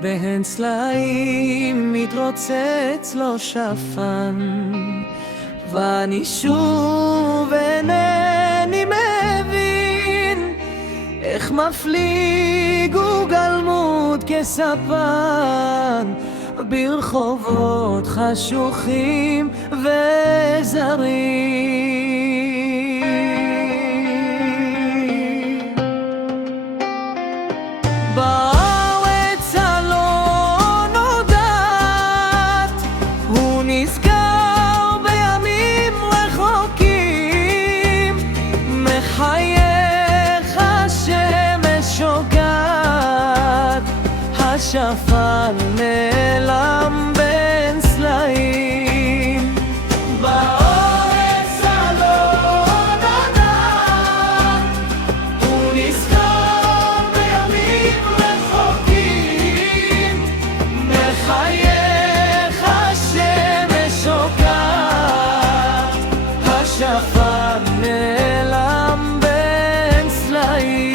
בהן סלעים מתרוצץ לו שפן, ואני שוב אינני מבין איך מפליג וגלמוד כספן ברחובות חשוכים וזרים. בארץ הלא נודעת הוא נזכר בימים רחוקים, מחייך השמש שוקעת, השפן נעלם בין סלעים. בארץ הלא נודעת הוא נזכר בימים רחוקים, מחייך השמש שוקעת, השפן נעלם בין סלעים.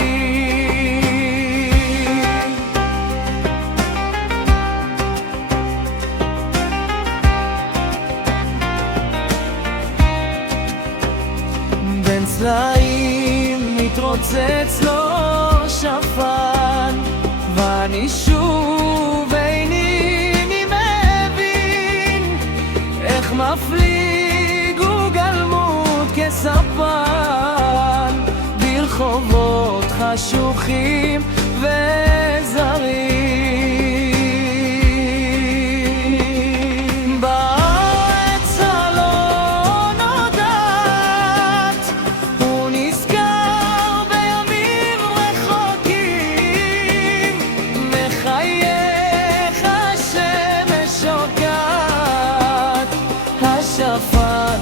בין סלעים מתרוצץ לו שפן, ואני שוב אינני מבין איך מפליג וגלמוד כספן ברחובות חשוכים וזרים. בארץ הלא נודעת הוא נזכר בימים רחוקים, מחייך השמש שוקעת, השפן